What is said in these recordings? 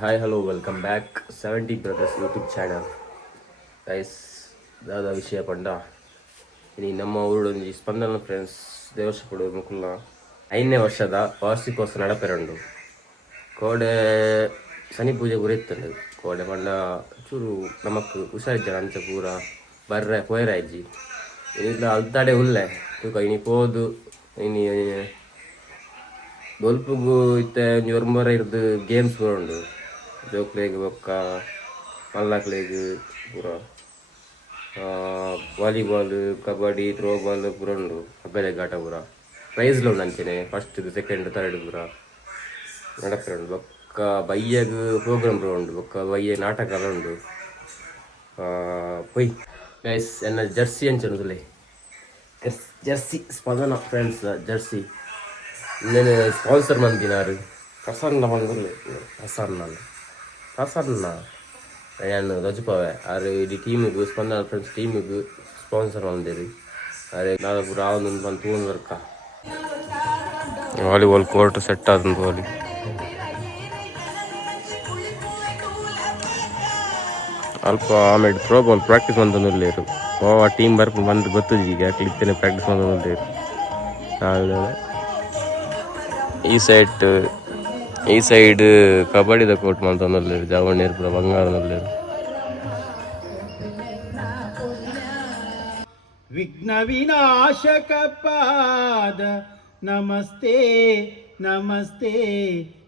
Hi hello welcome back seventy brothers YouTube channel guys ದಾದ ವಿಷಯ ಪಂಡ? ಇನಿ ನಮ್ಮ ಊರೊಂಜಿ ಸ್ಪಂದನ ಫ್ರೆಂಡ್ಸ್ ದೇವಶಪಡು ಮುಕುಲ್ನ ಐದನೇ ವರ್ಷದ ವಾರ್ಷಿಕೋತ್ಸವ ನಡಪೆರಂಡು ಕೋಡೆ ಶನಿ ಪೂಜೆ ಗುರಿತ್ತಂಡು ಕೋಡೆ ಪಂಡ ಚೂರು ನಮಕ್ ಹುಷಾರಿದ್ದಾನೆ ಅಂಚ ಪೂರ ಬರ್ರೆ ಪೋಯರಾಯ್ಜಿ ಇಲ್ಲ ಅಲ್ತಾಡೆ ಉಲ್ಲೆ ತೂಕ ಇನಿ ಪೋದು, ಇನಿ ಬೊಲ್ಪುಗು ಇತ್ತೆ ಒಂಜಿ ಇರ್ದು ಗೇಮ್ಸ್ ಬರೋಂಡು ಜೋಕ್ಲೇಗ್ ಬೊಕ್ಕ, ಪಲ್ಲಕ್ಲೇಗ್ ಪೂರ. ವಾಲಿಬಾಲ್, ಕಬಡ್ಡಿ ತ್ರೋಬಾಲ್ ಪೂರ ಉಂಡು ಹಬ್ಬಲೆಗ್ ಆಟ ಪೂರ ಪ್ರೈಸ್ಲು ಉಂಡು ಅಂಚನೆ ಫಸ್ಟ್ ಸೆಕೆಂಡ್ ತರ್ಡ್ ಪೂರ. ನಡಪೆ ಉಂಡು. ಬೊಕ್ಕ ಬಯ್ಯಗ್ ಪ್ರೋಗ್ರಾಮ್ ಪೂರ ಉಂಡು. ಬೊಕ್ಕ ಬಯ್ಯ ನಾಟಕಲ ಉಂಡು. ಪೊಯ್. ಗೈಸ್ ಎನ್ನ ಜರ್ಸಿ ಅಂಚನು ಸುಲೇ ಜರ್ಸಿ, ಸ್ಪಂದನ ಫ್ರೆಂಡ್ಸ್ ಜರ್ಸಿ. ಇನ್ನೇನು ಸ್ಪಾನ್ಸರ್ ಮಂದಿನಾರು ಕಸರ್ನ ಬಂದಿರಲಿ ಕಸರ್ನಲ್ಲಿ ప్రసన్న నేను రజుపోవే అరే ఇది టీముకు స్పందన ఫ్రెండ్స్ టీముకు స్పాన్సర్ మందిరు అరే దాదాపు రావుంది మన తూన్ వరకు ವಾಲಿಬಾಲ್ ಕೋರ್ಟ್ ಸೆಟ್ ಆದಂತ ವಾಲಿ ಅಲ್ಪ ಆಮೇಲೆ ಥ್ರೋಬಾಲ್ ಪ್ರಾಕ್ಟೀಸ್ ಮಂತಂದಿಲ್ಲೇರು ಓ ಆ ಟೀಮ್ ಬರ್ಪ ಬಂದು ಗೊತ್ತದ ಈಗ ಕ್ಲಿತ್ತೇನೆ ಪ್ರಾಕ್ಟೀಸ್ ಮಂತಂದಿಲ್ಲೇರು ನಾಳೆ ಈ ಸೈಡ್ ಈ ಸೈಡ್ ಕಬಡ್ಡಿದ ಕೋರ್ಟ್ ಮಂತಂದಿಲ್ಲೇರು ಜಾವಣ್ಣೇರು ಪುರ ಬಂಗಾರನಲ್ಲೇರು ವಿಘ್ನ ವಿನಾಶಕ ಪಾದ ನಮಸ್ತೆ ನಮಸ್ತೆ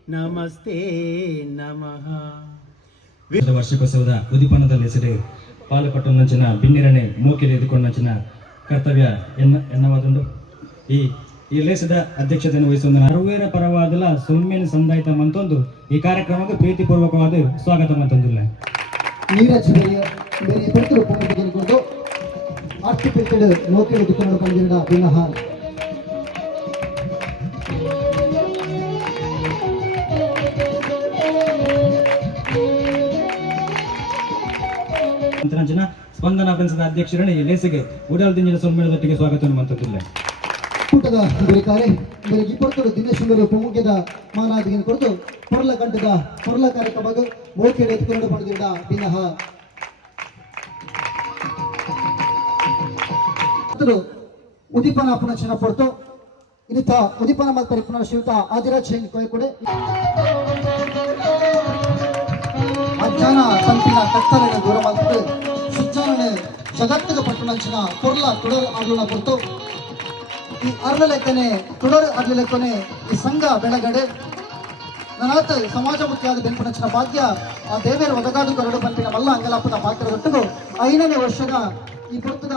ನಮಸ್ತೆ ನಮಃ. ವಿಶ್ವ ವಾರ್ಷಿಕೋತ್ಸವದ ಉದಿಪನ್ನದಲ್ಲಿ ಹೆಸರು ಪಾಲುಪಟ್ಟುನಂಚಿನ ಬಿನ್ನಿರಣೆ ಮೂಕಿಲಿ ಎದುಕೊಂಡಂಚಿನ ಕರ್ತವ್ಯ ಎನ್ನ ಎನ್ನವಾದುಂಡು ಈ ಈ ಲೇಸದ ಅಧ್ಯಕ್ಷತೆಯನ್ನು ವಹಿಸುವ ಅರುವೇರ ಪರವಾದಲ ಸೌಮ್ಯನ ಸಂದಾಯಿತ ಮಂತೊಂದು ಈ ಕಾರ್ಯಕ್ರಮಕ್ಕೆ ಪ್ರೀತಿಪೂರ್ವಕವಾದ ಸ್ವಾಗತ ಮಂತೊಂದಿಲ್ಲ ನೀರಜ್ ಬೇರೆ ಬೇರೆ ಅಷ್ಟು ಬಂದಿರುವ ನಂಚಿನ ಸ್ಪಂದನ ಫ್ರೆಂಡ್ಸ್ನ ಅಧ್ಯಕ್ಷರನ್ನು ಈ ಲೇಸಿಗೆ ಉಡಾಲ್ ದಿಂಜಿನ ಸೊಮ್ಮೆನದೊಟ್ಟಿಗೆ ಸ್ವಾಗತವನ್ನು ಮಂತೊಂದಿಲ್ಲ ಕೂಟದ ಬರಿಕಾರೆ ಬೆಳಗ್ಗೆ ಇಪ್ಪತ್ತರು ದಿನೇಶ್ವರ ಪ್ರಮುಖದ ಮಾನಾದಿಗೆ ಕೊಟ್ಟು ಪೊರ್ಲ ಕಂಠದ ಪೊರ್ಲ ಕಾರ್ಯಕ್ರಮ ಮೋಕೆಡೆ ಎದುಕೊಂಡು ಪಡೆದಿದ್ದ ಭಿನ್ನಹ ಉದೀಪನ ಪುನಶ್ಚನ ಪಡ್ತು ಇನ್ನಿತ ಉದೀಪನ ಮತ್ತು ಪುನಃ ಶ್ರೀಯುತ ಆದಿರಾಜ್ ಸಿಂಗ್ ಕೊಯ್ಕೊಡೆ ಮಧ್ಯಾಹ್ನ ಸಂತಿನ ಕತ್ತಲನೆ ದೂರ ಮಾಡ್ತು ಸುಜ್ಜಾನನೆ ಜಗತ್ತಿಗೆ ಪಟ್ಟಣಂಚಿನ ಪೊರ್ಲ ತುಡರ್ ಆಗೋಣ ಕೊಟ್ಟು ಈ ಅರ್ಲ ತುಡರು ತುಡರ್ ಈ ಸಂಘ ಬೆಳಗಡೆ. ನನಾತ ಸಮಾಜಮುಖಿಯಾದ ಬೆಂಪಣಚಿನ ಭಾಗ್ಯ, ಆ ದೇವೇರ ಒದಗಾಡು ಕರಡು ಬಂಪಿನ ಮಲ್ಲ ಅಂಗಲಾಪದ ಪಾತ್ರದೊಟ್ಟಿಗೂ ಐದನೇ ವರ್ಷದ ಈ ಪುರ್ತದ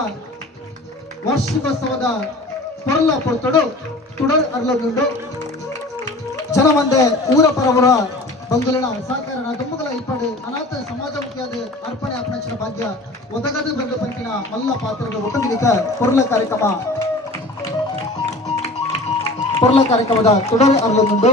ವಾರ್ಷಿಕೋತ್ಸವದ ಪೊರಲ ಪುರ್ತಡು ತುಡರ್ ಅರ್ಲಗುಂಡು ಜನ ಮಂದೆ, ಊರ ಪರವರ ಬಂಧುಲಿನ ಸಹಕಾರ ದುಮ್ಮಗಲ ಇಪ್ಪಡು ಅನಾಥ ಸಮಾಜಮುಖಿಯಾದ ಅರ್ಪಣೆ ಅರ್ಪಣಿಸಿನ ಭಾಗ್ಯ ಒದಗದು ಬಂದು ಬಂಪಿನ ಮಲ್ಲ ಪಾತ್ರದ ಒಟ್ಟುಗಿಲಿಕ ಪೊರಲ ಕಾರ್ಯಕ್ರಮ ಪೊರ್ಲ ಕಾರ್ಯಕ್ರಮದ ತುಡರ್ ಅರ್ಲಗುಂಡು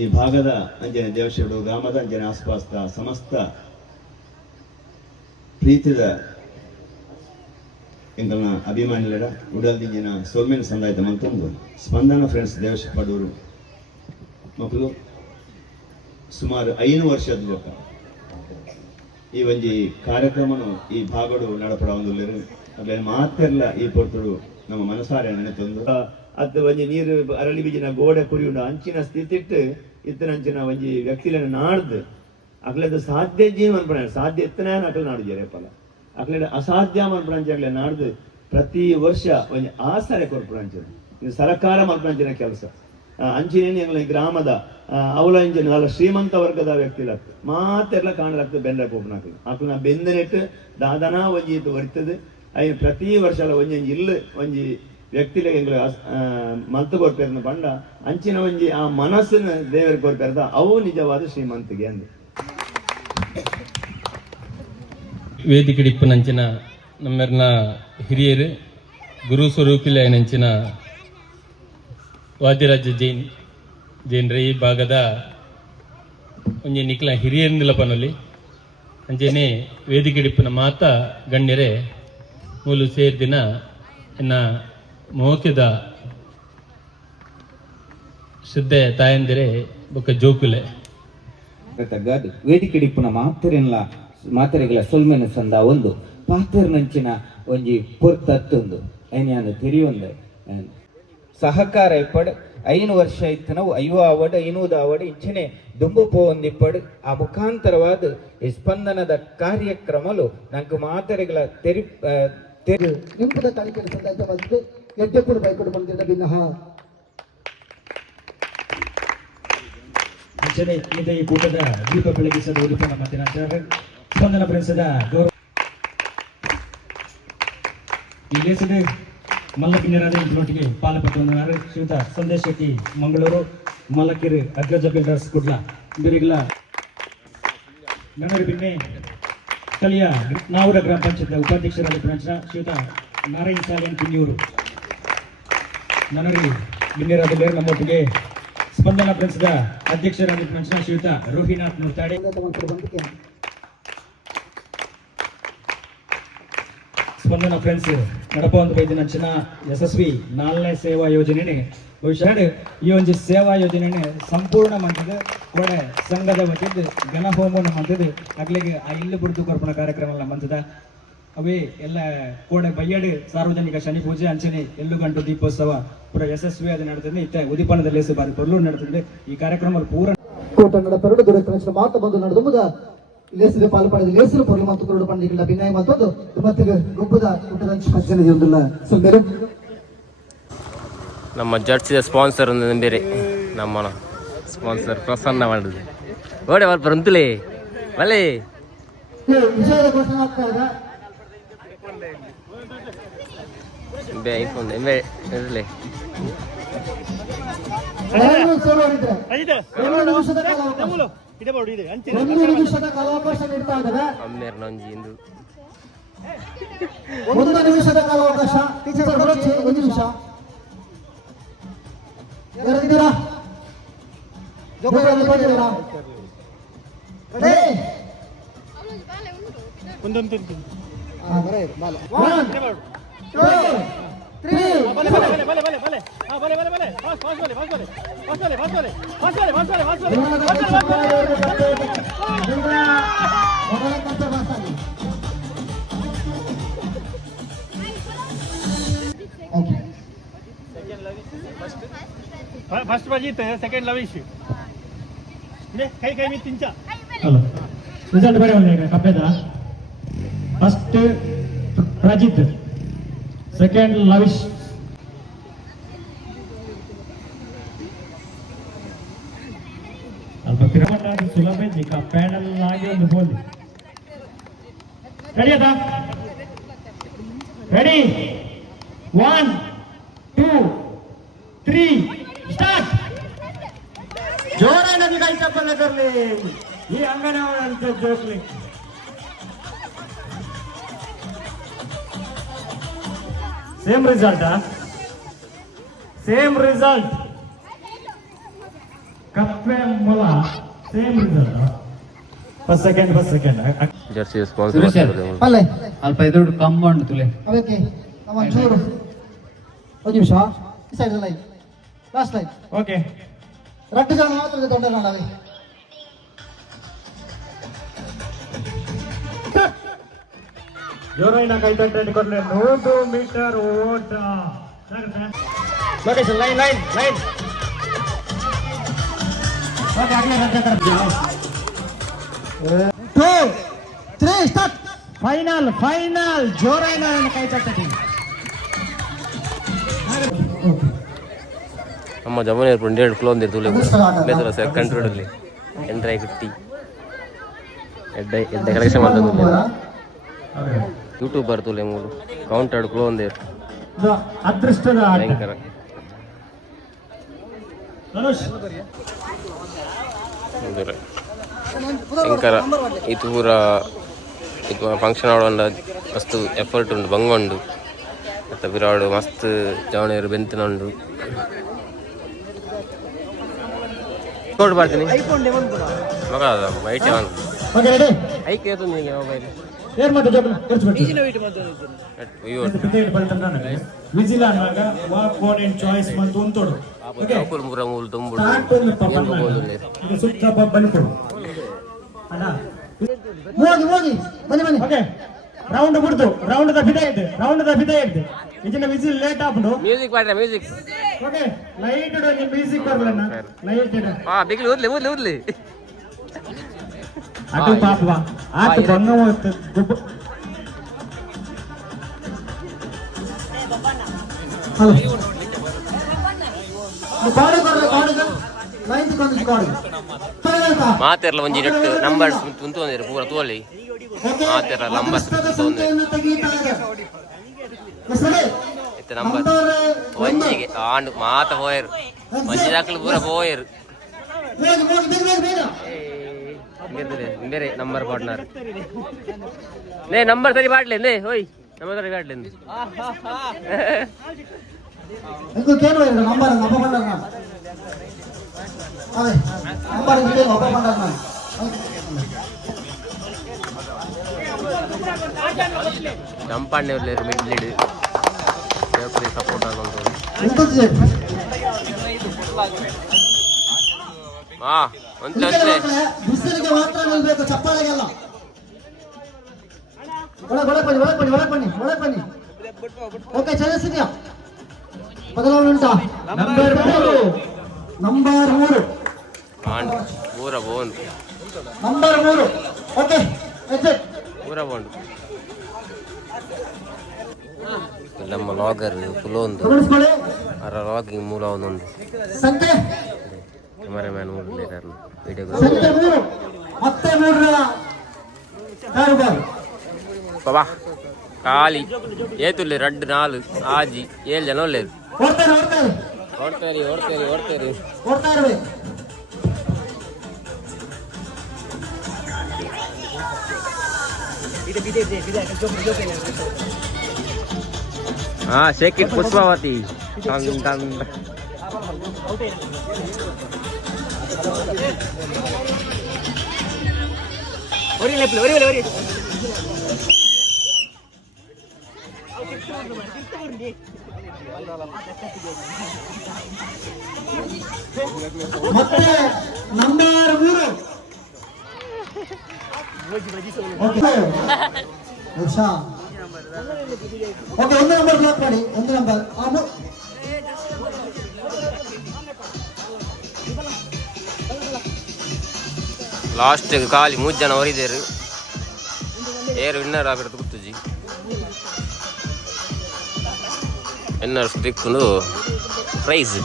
ಈ ಭಾಗದ ಅಂಜನೆ ದೇವಶಿವರು ಗ್ರಾಮದ ಅಂಜನೆ ಆಸ್ಪಾಸ್ತ ಸಮಸ್ತ ಪ್ರೀತಿದ ಎಂಕಲ್ನ ಅಭಿಮಾನಿಲರ ಉಡಲ್ದಿಂಜಿನ ಸೋಮ್ಯನ ಸಂದಾಯದ ಮಂತೊಂದು ಸ್ಪಂದನ ಫ್ರೆಂಡ್ಸ್ ದೇವಶಿಪಡೂರು ಮಕ್ಕಳು, ಸುಮಾರು ಐನು ವರ್ಷದ ಲೋಕ ಈ ಒಂಜಿ ಕಾರ್ಯಕ್ರಮನು ಈ ಭಾಗಡು ನಡಪಡ ಒಂದು ಅದ್ರಲ್ಲಿ ಮಾತ್ರ ಈ ಪೊರ್ತುಡು ನಮ್ಮ ಮನಸಾರೆ ನೆನೆತೊಂದು. ಅತ್ತ ಒಂಜಿ ನೀರು ಅರಳಿ ಬೀಜಿನ ಗೋಡೆ ಕುರಿಯುಂಡು ಅಂಚಿನ ಸ್ಥಿತಿಟ್ಟು ಇತ್ತನಂಚಿನ ಒಂಜಿ ವ್ಯಕ್ತಿలను ನಾಡ್ದು. ಅಕ್ಲೆದ ಸಾಧ್ಯ ಜೀವ ಅನ್ಪಣ ಸಾಧ್ಯ ಎತ್ತನೇ ಅಕ್ಲ ನಾಡು ಜರೇಪಲ್ಲ ಅಕ್ಲೆಡ ಅಸಾಧ್ಯ ಮನ್ಪಣಂಚ ಅಕ್ಲೆ ನಾಡ್ದು ಪ್ರತಿ ವರ್ಷ ಒಂಜಿ ಆಸರೆ ಕೊರ್ಪಣಂಚ ಇದು ಸರಕಾರ ಮಲ್ಪಣಂಚಿನ ಕೆಲಸ. ಅಂಚಿನೇನು ಎಂಗ್ಲ ಗ್ರಾಮದ ಅವಲ ಇಂಜಿನ ಅಲ್ಲ ಶ್ರೀಮಂತ ವರ್ಗದ ವ್ಯಕ್ತಿಲತ್ತು ಮಾತೆಲ್ಲ ಕಾಣಲಾಗ್ತದೆ ಬೆಂದ್ರೆ ಪೋಪನಾಕ್ಲು ಆಕ್ಲು ಬೆಂದನೆಟ್ಟು ದಾದನ ಒಂಜಿ ಇದು ಬರ್ತದೆ ಅಯ್ಯ ಪ್ರತಿ ವರ್ಷಲ ಒಂಜಿ ಇಲ್ಲು ಒಂಜಿ ವ್ಯಕ್ತಿಲೆ ಎಂಗಳು ಮಲ್ತು ಕೊರ್ಪೆರ್ನ ಪಂಡ ಅಂಚಿನ ಒಂಜಿ ಆ ಮನಸ್ಸಿನ ದೇವರ ಕೊರ್ಪೆರ್ದ ಅವು ನಿಜವಾದ ಶ್ರೀಮಂತಿಗೆ ಅಂದು. ವೇದಿಕೆ ನಂಚಿನ ನಮ್ಮೆರ್ನ ಹಿರಿಯರು, ಗುರು ಸ್ವರೂಪಿಲ ನಂಚಿನ ವಾದ್ಯರಾಜ ಜೈನ್, ಜೈನ್ರ ಈ ಭಾಗದ ಒಂಜಿ ನಿಕ್ಲ ಹಿರಿಯರಿಂದಿಲ್ಲ ಪನೊಲಿ ಅಂಚೆನೆ ವೇದಿಕೆ ಮಾತ ಗಣ್ಯರೇ, ಮೂಲು ಸೇರ್ದಿನ ಎನ್ನ ಮೋಕೆದ ಸಿದ್ದೆ ತಾಯಂದಿರೆ ಬೊಕ್ಕ ಜೋಕುಲೆ. ತಗ್ಗಾದು. ವೇದಿಕೆ ಡಿಪ್ಪುನ ಮಾತೆರೆನ್ಲ ಮಾತೆರೆಗಳ ಸೊಲ್ಮೆನ ಸಂದ ಒಂದು ಪಾತೆರ್ನಂಚಿನ ಒಂಜಿ ಪೊರ್ತತ್ತೊಂದು. ಐನ್ಯಾನು ತೆರಿಯೊಂದೆ. ಸಹಕಾರ ಇಪ್ಪಡ್ ಐನು ವರ್ಷ ಇತ್ತು ನಾವು ಐವ ಆವಡ ಐನೂದ ಆವಡ ಇಂಚನೆ ದುಂಬು ಪೋವೊಂದಿಪ್ಪಡ್ ಆ ಮುಖಾಂತರವಾದ ಈ ಸ್ಪಂದನದ ಕಾರ್ಯಕ್ರಮಲು ನಂಗೆ ಮಾತ್ರೆಗಳ ತೆರಿ ತೆರಿ ನಿಂಪದ ತಳಿಕೆ ಸಂದಾಯ ಎಡ್ಡೆಪ್ಪುಡು ಬೈಕೊಡು ಬಂದಿದ್ದ ಭಿನ್ನಹ ಈ ಕೂಟದ ದೀಪ ಬೆಳಗಿಸದ ನಮ್ಮ ದಿನಾಚಾರ ಸ್ಪಂದನ ಪ್ರೆನ್ಸದ ಗೌರವ ಮಲ್ಲಕಿನ್ನರಾದ ಇಂಟಿನೊಟ್ಟಿಗೆ ಪಾಲಪಟ್ಟು ಶ್ರೀಯುತ ಸಂದೇಶ್ ಮಂಗಳೂರು, ಮಲ್ಲಕಿರಿ ಅಗ್ರಜ ಬಿಲ್ಡರ್ಸ್ ಕುಡ್ಲ, ಬಿರಿಗ್ಲ ನನ್ನೂರು ಬಿನ್ನೆ ಸ್ಥಳೀಯ ನಾವೂರ ಗ್ರಾಮ ಪಂಚಾಯತ್ ಉಪಾಧ್ಯಕ್ಷರಾದ ಪ್ರಂಚನ ಶ್ರೀಯುತ ನಾರಾಯಣ ಸಾಲಿಯನ್ ಕಿನ್ಯೂರು ನನರಿ ಇಂದಿರಾದಲ್ಲಿ ನಮ್ಮ ನಮ್ಮೊಟ್ಟಿಗೆ ಸ್ಪಂದನ ಪ್ರೆನ್ಸ್ದ ಅಧ್ಯಕ್ಷರಾದ ಪ್ರಂಚನ ಶ್ರೀಯುತ ರೋಹಿನಾಥ್ ನೋಡ್ತಾಡೆ ಸ್ಪಂದನ ಫ್ರೆಂಡ್ಸ್ ನಡಪ ಒಂದು ಬೈದಿನ ನಂಚಿನ ಯಶಸ್ವಿ ನಾಲ್ನೇ ಸೇವಾ ಯೋಜನೆ ಬಹುಶಃ ಈ ಒಂದು ಸೇವಾ ಯೋಜನೆ ಸಂಪೂರ್ಣ ಮಂತ್ರದ ಕೊಡೆ ಸಂಘದ ವತಿದ್ದು ಘನ ಹೋಮವನ್ನು ಮಂತದ ಅಗ್ಲಿಗೆ ಆ ಇಲ್ಲು ಬಿಡ್ತು ಕರ್ಪಣ ಕಾರ್ಯಕ್ರಮ ಮಂತದ ಅವೇ ಎಲ್ಲ ಕೋಡೆ ಬಯ್ಯಡಿ ಸಾರ್ವಜನಿಕ ಶನಿ ಪೂಜೆ ಅಂಚನೆ ಎಲ್ಲು ಗಂಟು ದೀಪೋತ್ಸವ ಪೂರ ಅದು ನಡೆದಿದೆ. ಇತ್ತ ಉದಿಪನದಲ್ಲಿ ಬಾರಿ ಪೊರ್ಲು ನಡೆದಿದೆ. ಈ ಕಾರ್ಯಕ್ರಮ ಪೂರ ಕೋಟನ್ನಡ ಪೆರಡು ದೂರಕನಚಿನ ಮಾತು ಬಂದು ನಡೆದುಂಬುದ ಲೇಸರ ಪಾಲ್ಪಡೆದ ಲೇಸರ ಪೊರ್ಲು ಮತ್ತು ಕೊರಡು ಪಂಡಿಗಳ ಭಿನ್ನಾಯ ಮಾತು ಮತ್ತೆ ಗುಬ್ಬದ ಕುಟದಂಚ ಪಚ್ಚನೆ ಒಂದುಲ್ಲ ಸುಂದರ ನಮ್ಮ ಜಡ್ಸಿದ ಸ್ಪಾನ್ಸರ್ ಬೇರೆ ನಮ್ಮ ಸ್ಪಾನ್ಸರ್ ಪ್ರಸನ್ನ ಮಾಡಿದೆ. ಓಡೆ ಅವ್ರು ಬರಂತಲೇ. ಬಲೇ ವಿಜಯದ ಘೋಷಣೆ ಆಗ್ತಾ ಇದೆ. ನಿಮಿಷದ ಕಾಲಾವಕಾಶ. ನೀಡ್ತಾ ಇದ್ದಾರೆ ಅಮ್ಮೇರ್ ನಂಜಿ ಇಂದು ಒಂದು ನಿಮಿಷದ ಕಾಲಾವಕಾಶ. ಒಂದು ನಿಮಿಷ ಯಾರಿದ್ದೀರಾ ಜೋಕಾಲಿ ಬಂದಿದ್ದೀರಾ ರೆಡಿ ಹಾ, ಬರ ಇದು, ಬಾಲ. One, two, three, ಮೊದಲ ಕಂತ ಮಾತಾಡಿ. Okay. ಫಸ್ಟ್ ಬಜೀತ್ ಸೆಕೆಂಡ್ ಲವಿಶ್ ಕೈ ಕೈ ಮೀ ತಿಂಚ ಅಲ್ಲ ರಿಸಲ್ಟ್ ಬೇರೆ ಒಂದು ಕಪ್ಪೆದ ಫಸ್ಟ್ ಪ್ರಜಿತ್ ಸೆಕೆಂಡ್ ಲವಿಶ್ ಅಲ್ಪ ಪಿರಮಂಡ ಸುಲಭ ಇದ್ದಿಕ್ಕ ಪ್ಯಾನಲ್ ಆಗಿ ಒಂದು ಹೋಲಿ ರೆಡಿ ಅದ ready one two three start ಜೋರಾಗಿ ಕೈ ಚಪ್ಪಲ ತರಲಿ ಈ ಅಂಗನವಾಡಿ ಅಂತ ಜೋಕ್ಲಿ ಸೇಮ್ ರಿಸಲ್ಟ್ ಸೇಮ್ ರಿಸಲ್ಟ್ ಕಪ್ಪೆ ಮೊಲ same result first second first second jersey sponsor ಅಲ್ಲೇ ಅಲ್ಪ ಎದುರು ಕಾಂಪೌಂಡ್ ತುಲೆ ಅವಕ್ಕೆ ನಮ್ಮ ಒಂಚೂರು ಒಂದು ನಿಮಿಷ ಈ side line last line okay ರಟ್ಟು ಜನ ಮಾತ್ರ ಇದೆ ದೊಡ್ಡ ನಾಡವೆ ಜೋರಾಗಿ ಕೈ ತಟ್ಟೆ ಇಟ್ಕೊಂಡ್ರೆ ನೂರು ಮೀಟರ್ ಓಟ location line line line two three start final final ಜೋರಾಗಿ ಕೈ ತಟ್ಟೆ ನಮ್ಮ ಜಮನೆ ಇರ್ಕೊಂಡು ಎರಡು ಕ್ಲೋ ಒಂದಿರು ತುಲೆ ಬೇತರ ಸೆಕೆಂಡ್ ರೋಡಲ್ಲಿ ಎಂಟ್ರಾಯ್ ಕುಟ್ಟಿ ಎಡ್ಡೆ ಎಡ್ಡೆ ಕಲೆಕ್ಷನ್ ಮಾಡ್ತದೆ ಯೂಟ್ಯೂಬರ್ ತುಲೆ ಮೂರು. ಕೌಂಟರ್ಡ್ ಕ್ಲೋ ಒಂದೇ. ಅದೃಷ್ಟದ ಭಯಂಕರ. ಅಂದ್ರೆ ಭಯಂಕರ. ಇದು ಪೂರ ಇದು ಫಂಕ್ಷನ್ ಆಡೋಂಡ ಮಸ್ತ್ ಎಫರ್ಟ್ ಉಂಡು ಬಂಗೊಂಡು ಮತ್ತು ಬಿರಾಡು ಮಸ್ತ್ ಜವಣಿಯರು ಬೆಂತಿನುಂಡು ಕೋಡ್ ಬರ್ತೀನಿ ಮಗ ಅದ ವೈಟ್ ಅವನು ಓಕೆ ರೆಡಿ ಐಕ್ ಏತು ಮೊಬೈಲ್ ಏನ್ ಅಯ್ಯೋ. ವಿಜಿಲ್ ಅನ್ನುವಾಗ ವಾಕ್ ಬೋರ್ಡ್ ಅಂಡ್ ಚಾಯ್ಸ್ ಮತ್ತು ಒಂದು ಅಣ್ಣ. ಹೋಗಿ ಹೋಗಿ. ಬನ್ನಿ ಬನ್ನಿ. ಓಕೆ ರೌಂಡ್ ಬಿಡ್ತು ರೌಂಡ್ ದ ಬಿದ ಇದ್ದು ರೌಂಡ್ ದ ಬಿದ ಇದ್ದು ಇದನ್ನ ವಿಸಿಲ್ ಲೇಟ್ ಆಗ್ಬಿಡು. ಮ್ಯೂಸಿಕ್ ಮಾಡ್ರೆ ಮ್ಯೂಸಿಕ್ ಓಕೆ ಲೈಟ್ ಇಡು ನಿಮ್ಮ ಮ್ಯೂಸಿಕ್ ಬರಲಣ್ಣ ಲೈಟ್ ಇಡು. ಹಾ ಬಿಗ್ಲಿ ಊದ್ಲಿ ಊದ್ಲಿ ಊದ್ಲಿ ಅದು ಪಾಪ ಆತ ಭಂಗ ಹೋಗ್ತದೆ. ಗುಬ್ಬ- ಹಲೋ ಕಾಡು ಕೊಡ್ರಿ ಕಾಡಿಗೆ ಲೈನ್ ಕೊಂದಿಸಿ ಕಾಡಿಗೆ ಪರವಾಗಿಲ್ಲ ಮಾತೆರ್ಲ ಒಂಜಿ ನೆಟ್ ನಂಬರ್ಸ್ ತುಂತು ಒಂದಿರು ಪೂರ ತೋಲಿ ಓಕೆ ಮಾತೆರ್ಲ ನಂಬರ್ಸ್ ಅದೃಷ್ಟದ ತುಂತು ಒಂದಿರು ಸಂಖ್ಯೆಯನ್ನು ತೆಗೀತಾರೆ ಹೆಸರೇ ಇತ್ತೆ ನಂಬರ್ ನಂಬರ್ ಒಂಜಿಗೆ ಆಂಡು ಮಾತ ಹೋಯರು ಒಂಜಿ ದಾಖಲು ಪೂರ ಹೋಯರು ಬೇರೆ ನಂಬರ್ ಪಾಟ್ನರ್ ನೇ ನಂಬರ್ ಸರಿ ಪಾಟ್ಲೇಂದೆ ಹೋಯ್ ನಂಬರ್ ಸರಿ ಪಾಟ್ಲೇಂದೆ நம்பாண்டியூர்ல ஒரு மிட் லீடு சப்போர்ட் ஆகும் ಹಾ ಒಂದ್ಲೆ ಬಿಸಿಲಿಗೆ ಮಾತ್ರ ನಿಲ್ಬೇಕು ಚಪ್ಪಾಳೆಗೆಲ್ಲ. ಒಳಗೆ ಒಳಗೆ ಬನ್ನಿ ಒಳಗೆ ಬನ್ನಿ ಒಳಗೆ ಬನ್ನಿ ಒಳಗೆ ಬನ್ನಿ. ಓಕೆ ಬದಲಾವಣೆ ಉಂಟಾ? ನಂಬರ್ ಮೂರು. ಮೂರು. ಮೂರು. ಓಕೆ ನಮ್ಮ ಲಾಗರ್ ಒಂದು ಲಾಗಿಂಗ್ ಮೂಲ ಒಂದೊಂದು. ಸಂಖ್ಯೆ? కెమెరామ్యాన్ ఊర్లే గారు బాబా ఖాళీ ఏతులే రెండు నాలుగు ఆజి ఏళ్ళు జనం లేదు ఓడతారు ఓడతారు ఓడతారు ఓడతారు हाँ शेख पुष्पावती ಓಡ್ತಾರೆ ಓಡ್ತೇರಿ ಓಡ್ತೇರಿ ಓಡ್ತೇರಿ ಓಡ್ತಾ ಇರ್ಬೇಕು ಹಾ ಶೇಕ್ ಇಟ್ ಪುಷ್ಪಾವತಿ ಟಂಗ್ ಟಂಗ್ ಮತ್ತೆ ನಂಬರ್ ಮೂರು ಓಕೆ ವರ್ಷ ಓಕೆ ಒಂದು ನಂಬರ್ ಬ್ಲಾಕ್ ಮಾಡಿ ಒಂದು ನಂಬರ್ ಲಾಸ್ಟ್ ಖಾಲಿ ಮೂರು ಜನ ಹೊರಿದೇರು. ಏರು ವಿನ್ನರ್ ಆಗ್ಬಿಡ್ತು ಗುತ್ತುಜಿ. ವಿನ್ನರ್ಸ್ ತಿಕ್ಕೊಂಡು ಪ್ರೈಸ್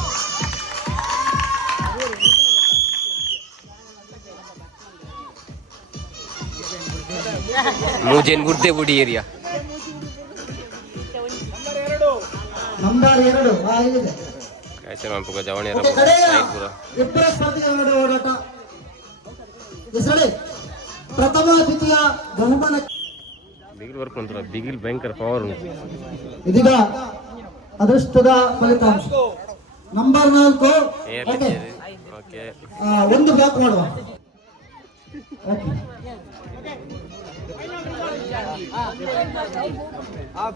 ಮೂಜೇನ್ ಗುರ್ತೆ ಬುಡಿ ಏರಿಯಾ. ನಂಬರ್ ಎರಡು. ಸೈಡ್ ಪುರ ಹೆಸರೇ ಪ್ರಥಮ ದ್ವಿತೀಯ ಬಹುಮಾನ ಬಿಗಿಲ್ ವರ್ಕ್ ಅಂತಾರ ಬಿಗಿಲ್ ಭಯಂಕರ ಪವರ್ ಉಂಟು. ಇದೀಗ ಅದೃಷ್ಟದ ಫಲಿತಾಂಶ. ನಂಬರ್ ನಾಲ್ಕು. ಒಂದು ಬ್ಲಾಕ್ ಮಾಡುವ.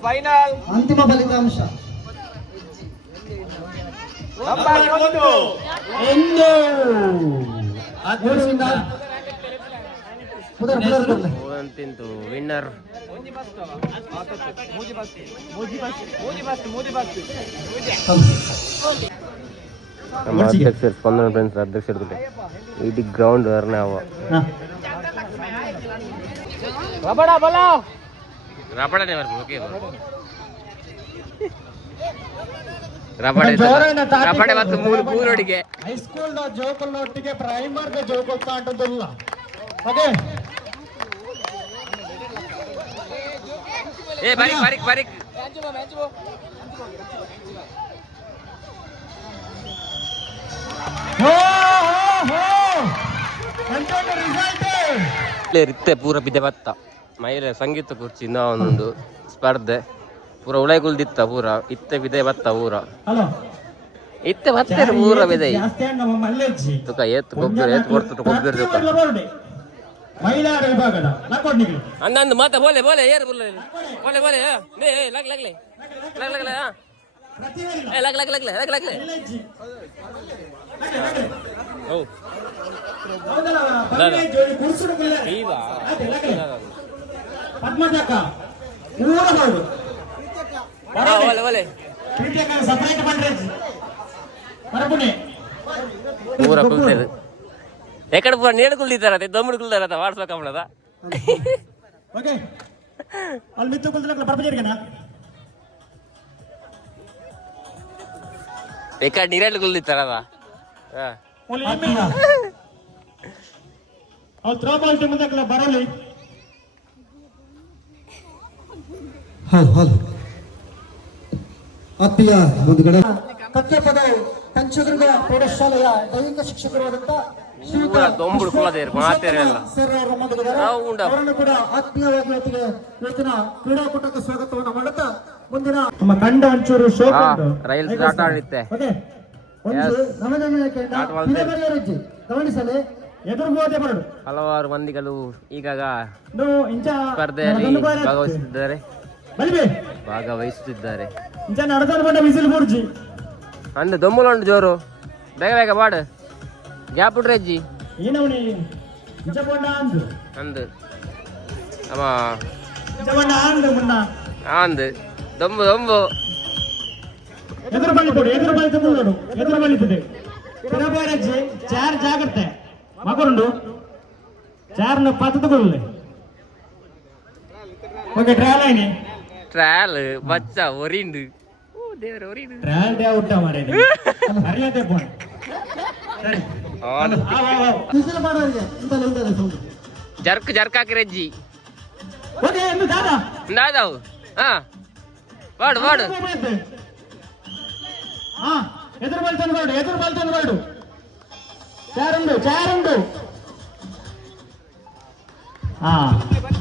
ಫೈನಲ್ ಅಂತಿಮ ಫಲಿತಾಂಶ. ಒಂದು. ಅಂತಿಂತು ವಿನ್ನರ್. ನಮ್ಮ ಅಧ್ಯಕ್ಷರು ಸ್ಪಂದನ ಫ್ರೆಂಡ್ಸ್ ಅಧ್ಯಕ್ಷರು ಇಡೀ ಗ್ರೌಂಡ್ ವರ್ಣ ಅವ. ರಬಡನೆ ಬರ್ಬೋದು ಓಕೆ ರಬಡೆ ರಬಡೆ ಮತ್ತು ಮೂರು ಮೂರೊಡಿಗೆ ಕಾಂಟದಿಲ್ಲ ಓಕೆ ಏ ಬಾರಿಕ್ ಬಾರಿಕ್ ಬಾರಿಕ್. ಇರುತ್ತೆ ಪೂರ ಬಿದ್ದೆ ಬತ್ತ ಮೈಲೆ ಸಂಗೀತ ಕುರ್ಚಿಯಿಂದ ಒಂದೊಂದು ಸ್ಪರ್ಧೆ. ಪೂರ ಉಳೆಗುಳ್ದಿತ್ತ ಪೂರ. ಇತ್ತೆ ಬಿದೆ ಬತ್ತ ಊರ ಇತ್ತೆ ಬತ್ತೆ ಪೂರ ಬಿದೆ. ತುಕ ಏತ್ ಗೊಬ್ಬರ ಏತ್ ಕೊಡ್ತು ಗೊಬ್ಬರ ತುಕ. ಬರ್ಡೆ ಮಹಿಳೆಯರ ವಿಭಾಗದ ನಕ್ಕೊಡ್ನಿಗೆ ಅಂದಂದು ಮಾತ ಬೋಲೆ ಬೋಲೆ ಏರು ಬೋಲೆ ಬೋಲೆ ಬೋಲೆ ಆ. ಲೇ ಏ, ಲಗ್ ಲಗ್ಲೆ ಲಗ್ ಲಗ್ಲೆ ಆ. ಏ ಲಗ್ ಲಗ್ ಲಗ್ಲೆ ಲಗ್ ಲಗ್ಲೆ ಓ ಈವಾ ಪದ್ಮಜಕ್ಕ ಪೂರ ಹೌದು ಆ, ಬೋಲೆ ಬೋಲೆ ಸಪರೇಟ್ ಮಾಡ್ರಿ ಮರಪುಣೆ ಪೂರ ಕುಲ್ತೇರು ಎಕಡೆ ಪೂರ ನೇಡು ಕುಲ್ದಿದ್ದಾರ ದಮ್ಮಡು ಕುಲ್ದಾರ ವಾಟ್ಸ್ಆಪ್ ಕಮ್ಮಡದ ಓಕೆ ಅಲ್ಲಿ ಮಿತ್ತು ಕುಲ್ತಲಕ್ಕ ಬರ್ಬಜರ್ಗನ ಎಕಡೆ ನೀರಲ್ಲಿ ಕುಲ್ದಿತ್ತಾರದ ಹಾ ಓಲಿ ಅವ್ರು ಥ್ರೋ ಬಾಲ್ ಟೀಮ್ ಬರಲಿ ಹೌದು ಹೌದು ಆತ್ಮೀಯ ಬಂಧುಗಳೇ. ಕತ್ತೆಪದ ಪಂಚದುರ್ಗ ಪ್ರೌಢಶಾಲೆಯ ದೈಹಿಕ ಶಿಕ್ಷಕರಾದಂತ ಅವರನ್ನು ಕೂಡ ಆತ್ಮೀಯವಾಗಿ ಇವತ್ತಿಗೆ ಇವತ್ತಿನ ಕ್ರೀಡಾಕೂಟಕ್ಕೆ ಸ್ವಾಗತವನ್ನು ಮಾಡುತ್ತಾ ಮುಂದಿನ ನಮ್ಮ ಕಂಡ ಅಂಚೂರು ರೈಲ್ ಆಟ ಆಡುತ್ತೆ ಒಂದು ಗಮನಿಸಲಿ ಎದುರುಗೋದೆ ಬರಡು ಹಲವಾರು ಮಂದಿಗಳು ಈಗಾಗ ನೋ ಇಂಚ ಸ್ಪರ್ಧೆಯಲ್ಲಿ ಭಾಗವಹಿಸಿದ್ದಾರೆ. ಭಾಗವಹಿಸುತ್ತಿದ್ದಾರೆ. ಅಂದು ಜೋರು. ಬೇಗ ಬೇಗ ಬಾಡು. ಗ್ಯಾಪ್ ಬಿಟ್ರೆ ಅಜ್ಜಿ. ಅಂದು. ಅಂದ್. ಅಮ್ಮ. ದೊಂಬು ದೊಂಬು. ಎದುರು ಬಲಿತದೆ ಎದುರು ಬಲಿತದೆ ನೋಡು. ಎದುರು ಬಲಿತದೆ ಪಿರಬೇರಜ್ಜಿ ಚಾರ್ ಜಾಗ್ರತೆ. ಮಗರುಂಡು ಚಾರ್ನ ಪತ್ತದಗೊಳ್ಳೆ ಓಕೆ ಟ್ರಾಲ್ ಆಯ್ನಿ ಟ್ರಾಲ್ ಬಚ್ಚ ಒರಿಂಡು ಓ ದೇವ್ರ ಒರಿಂಡು ಟ್ರಾಲ್ ದೇ ಊಟ ಮಾರೇ ಅರಿಯದೆ ಫೋನ್ ಸರಿ ಆನ್. ಆ, ಆ, ಆ. ಬಿಸಿಲು ಮಾಡೋರಿಗೆ ಇಂತಲ್ಲಿ ಉಂಟದೆ ಸೌಂಡ್ ಜರ್ಕ್ ಜರ್ಕ್ ಹಾಕಿರಿ ಅಜ್ಜಿ ಓಕೆ ಎಂದು ದಾದಾ ದಾದಾವು ಹಾ ಬಾಡು ಬಾಡು ಹಾ ಎದುರು ಬಲ್ ತಂದು ಬಾಡು ಎದುರು ಬಲ್ ತಂದು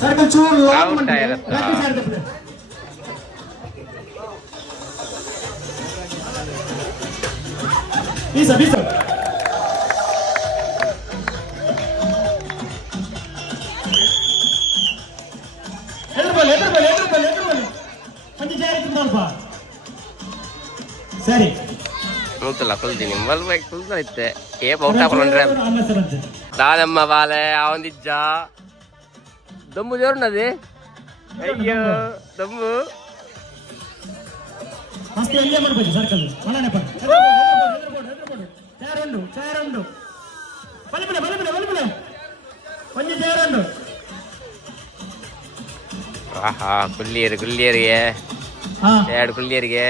ಸರ್ಕಲ್ ಚೂರು ಲಾಂಗ್ ಮಾಡಿ ಆಗಿರತ್ತಾ? ರಾಕಿ ಸರ್ ತಪ್ಪದೆ ಬೀಸ ಬೀಸ ಎದುರು ಬಲ್ ಎದುರು ಬಲ್ ಎದುರು ಬಲ್ ಎದುರು ಬಲ್ ಒಂದು ಚೇರ್ ತುಂಬ ಸರಿ. ನೂತಲ್ಲ ಕುಲ್ತೀನಿ. ಮಲ್ಬೇಕು ಕುಲ್ತಾ ಇತ್ತೆ ಏ ದಾನಮ್ಮ ಬಾಲೆ ಅವಂದಿಜ್ಜ ದಮ್ಮು ಜೋರುನది ಅಯ್ಯೋ ದಮ್ಮು. ಮಸ್ತ್ ಎಂಜಾಯ್ ಮಾಡ್ಬೇಕು ಸರ್ಕಲ್. ಮಳನೆ ಪಡ. ಚೇರ್ ಉಂಡು ಚೇರ್ ಉಂಡು ಬಲಿಬಿಡ ಬಲಿಬಿಡ ಬಲಿಬಿಡ. ಒಂದು ಚೇರ್ ಉಂಡು ಆಹಾ ಕುಲ್ಲಿಯರು ಕುಲ್ಲಿಯರಿಗೆ ಹಾ. ಎರಡು ಕುಲ್ಲಿಯರಿಗೆ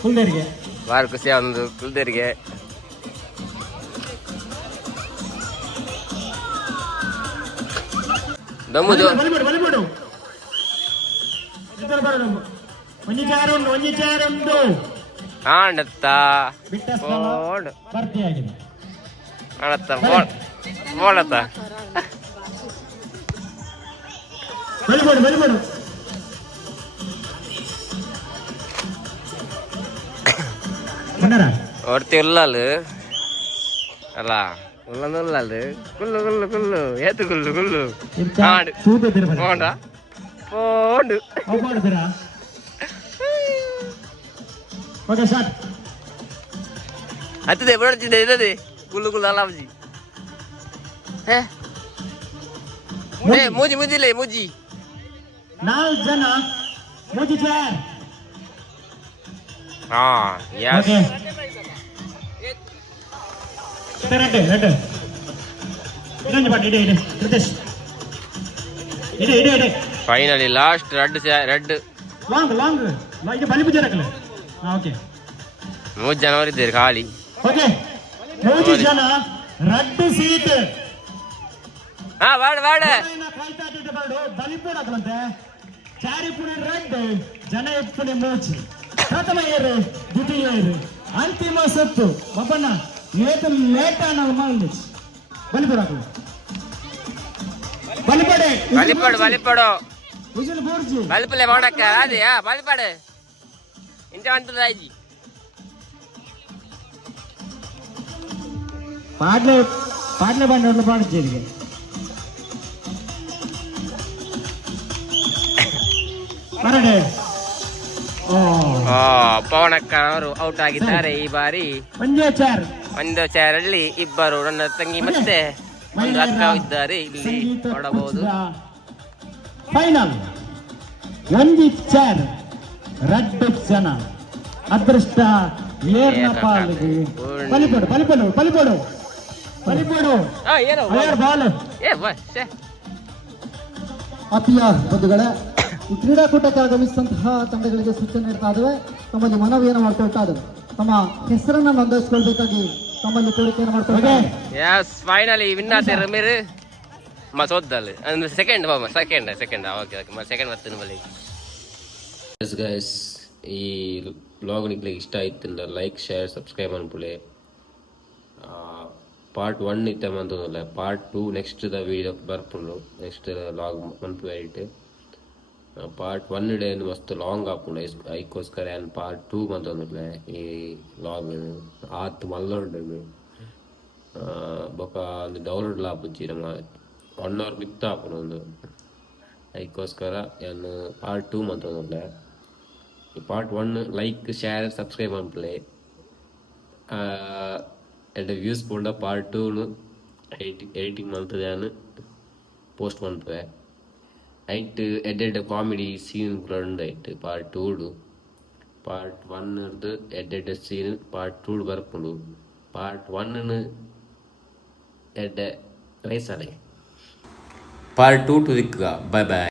ಕುಲ್ದೇರಿಗೆ ಬಾರ್ ದಮ್ಮು ಜೋ ಬಲಿಬಿಡು ಬಲಿಬಿಡು ಇತರ ಬರಡು ಒಂದು ಚೇರ್ ಉಂಡು ಒಂದು ಚೇರ್ ಉಂಡು ಆಂಡತ್ತ ಬಿಟ್ಟ ಸ್ಥಳ ಬೋಡ್ ಭರ್ತಿಯಾಗಿದೆ ಆಡತ್ತ ಬೋಡ್ ಬೋಡತ್ತ ಬಲಿಬಿಡು ಬಲಿಬಿಡು ಕನ್ನಡ ಒಡ್ತಿ ಉಲ್ಲಾಲು ಅಲ್ಲ உள்ள நல்லாடு குள்ளு. குள்ளு குள்ளு ஏத்து குள்ளு குள்ளு. ஆடு. போண்டா. போண்டு. ஓகே சார் அடுத்தது எப்படி அடிச்சு ஆ எஸ் ರೆಡ್ ಇನ್ನೊಂದು ಬಾಟ್ ಇಡಿ ಇಡಿ ಕೃತೇಶ್ ಇಡಿ ಇಡಿ ಇಡಿ finally last red red long long ಇದು ಬಲಿ ಪೂಜೆ ರಕ್ಕಲೆ ಓಕೆ ಮೂರು ಜನ ಇದ್ದೀರಿ ಖಾಲಿ ಓಕೆ ಮೂಜಿ ಜನ ರೆಡ್ ಸೀಟ್ ಹಾ ಬಾಡ ಬಾಡ ಕಾಯ್ತಾ ಇದ್ದಿದ್ದೆ ಬಾಡು ಬಲಿಪೂಡ ಹಾಕಲಂತೆ ಚಾರಿಪುರಿ ರೆಡ್ ಜನ ಇಪ್ಪನೆ ಮೂಚಿ ಪ್ರಥಮ ಏರು ದ್ವಿತೀಯ ಏರು ಅಂತಿಮ ಸತ್ತು ಒಬ್ಬಣ್ಣ ಏತ ಲೇಟ ನಾವು ಮಾಡಿ ಬಲಿಪೂಡ ಹಾಕಲು ಬಲಿಪಡೆ ಬಲಿಪಡು ಬಲಿಪಡು ವಿಜಿಲ್ ಬೂರ್ಜಿ ಬಲಿಪಲೆ ಮಾಡಕ್ಕ ಅದೇಯಾ ಬಲಿಪಡು ಇಂತ ಅಂತದಾಯ್ಜಿ ಪಾಡ್ಲೆ ಪಾಡ್ಲೆ ಬಂಡವಾಳ ಪಾಡ್ಜಿಗೆ ಬರಡೆ ಓ ಆ ಪವನಕ್ಕ ಅವರು ಔಟ್ ಆಗಿದ್ದಾರೆ ಈ ಬಾರಿ ಒಂದೇ ಚಾರ್ ಒಂದು ಅಲ್ಲಿ ಇಬ್ಬರು ನನ್ನ ತಂಗಿ ಮತ್ತೆ ಒಂದು ಅಕ್ಕ ಇದ್ದಾರೆ. ಇಲ್ಲಿ ನೋಡಬಹುದು. ಫೈನಲ್ ಒಂದು ಚಾರ್ ರೆಡ್ ಜನ. ಅದೃಷ್ಟ ಏರ್ನ ಪಾಲಿಗೆ. ಬಲಿಪಡು ಬಲಿಪಡು ಬಲಿಪಡು ಬಲಿಪಡು ಏನೋ? ಬಾಲ್. ಬಂಧುಗಳೇ ಈ ಕ್ರೀಡಾಕೂಟಕ್ಕೆ ಆಗಮಿಸಿದಂತಹ ತಂಡಗಳಿಗೆ ಸೂಚನೆ ನೀಡ್ತಾ ಇದ್ದಾವೆ. ತಮ್ಮಲ್ಲಿ ಮನವಿಯನ್ನು ಮಾಡ್ಕೊಳ್ತಾ ಇದ್ದಾರೆ ತಮ್ಮ ಹೆಸರನ್ನ ನೋಂದಾಯಿಸಿಕೊಳ್ಬೇಕಾಗಿ ತಮ್ಮಲ್ಲಿ ಕೋರಿಕೆಯನ್ನು ಮಾಡ್ತಾರೆ. ಎಸ್ ಫೈನಲಿ ವಿನ್ ಆಗ್ತಾರೆ ಮೀರು ಮಸೋದಲ್ಲಿ ಅಂದ್ರೆ ಸೆಕೆಂಡ್ ಬಾಬಾ second second okay okay second ಬರ್ತೀನಿ ಬಲ್ಲಿ ಎಸ್ ಗೈಸ್ ಈ ಬ್ಲಾಗ್ ನಿಗ್ಲಿಕ್ಕೆ ಇಷ್ಟ ಆಯ್ತಿಲ್ಲ ಲೈಕ್ ಶೇರ್ ಸಬ್ಸ್ಕ್ರೈಬ್ ಅನ್ಬಿಡಿ ಪಾರ್ಟ್ ಒನ್ ಇತ್ತೆ ಮಂತಲ್ಲ part two next the video ಬರ್ಪುಂಡು. ನೆಕ್ಸ್ಟ್ ಲಾಗ್ ಮನ್ಪು ಆಯಿಟ್ಟು ಪಾರ್ಟ್ ಒನ್ ಡೇ ಮಸ್ತ್ ಲಾಂಗ್ ಆಪುಂಡು ಐಕೋಸ್ಕರ ಏನು ಪಾರ್ಟ್ ಟೂ ಮಂತಂದಿಲ್ಲ ಈ ಲಾಗ್ ಆತ್ ಮಲ್ಲೊಂಡು ಬೊಕ ಒಂದು ಡೌನ್ಲೋಡ್ ಲಾಪುಚ್ಚಿ ನಮ್ಮ ಒನ್ ಅವರ್ ಬಿತ್ತ ಆಪುಂಡು ಒಂದು ಅದಕ್ಕೋಸ್ಕರ ಏನು part two ಮಂತಂದಿಲ್ಲ part one like share subscribe ಮಾಡ್ಬಿಡ್ಲಿ എൻ്റെ ವ್ಯೂಸ್ ಕೂಡ ಪಾರ್ಟ್ ಟೂನು ಎಡಿಟ್ ಎಡಿಟಿಂಗ್ ಮಾಡ್ತದೆ ನಾನು ಪೋಸ್ಟ್ ಮಾಡ್ತದೆ ಐಟ್ ಎಡ್ಡೆಡ್ ಕಾಮಿಡಿ ಸೀನ್ ಕೂಡ ಉಂಡಾಯ್ತು part ಟೂಡು part one added scene part ಟೂಡು ಬರ್ಕೊಂಡು ಪಾರ್ಟ್ ಒನ್ ಎಡ್ಡೆ ರೈಸಲೆ ಪಾರ್ಟ್ ಟೂ ಟು ದಿಕ್ಕ ಬಾಯ್ ಬಾಯ್